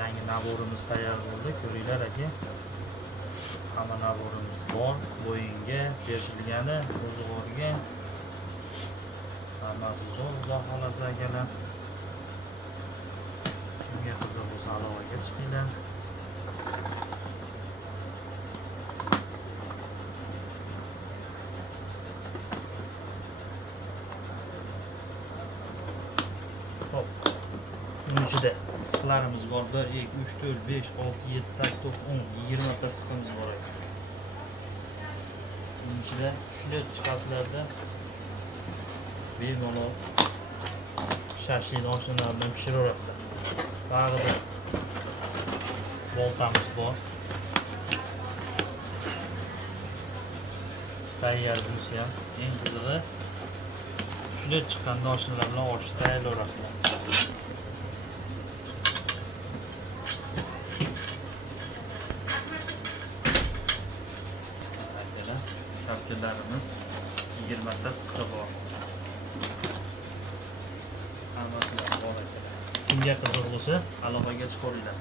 yangi naborimiz tayyor bo'ldi. Ko'ringlar aka. Hamma naborimiz bor. Bo'yinga berishilgani, ro'zg'orga. Hammasi zo'r, xudo xolasa akalar. Kimga qiziq bo'lsa aloqaga chiqinglar. Hop. Bunun ichida siqlarimiz bor. 1 2 3 4 5 6 7 8 9 10 20 ta siqimiz bor ekan. Bunun ichida shunday chiqasizlarda bemalol shashlik oshnalar bilan pishiraverasizlar. Bag'ida boltamiz bor. Tayyor bo'lsa ham eng qizig'i shunday chiqqanda oshnalar bilan oshni tayyorlayverasizlar. Kapkalarimiz 20 ta siqi bor. Hammasi bor ekan. Kimga qiziq bo'lsa aloqaga chiqinglar.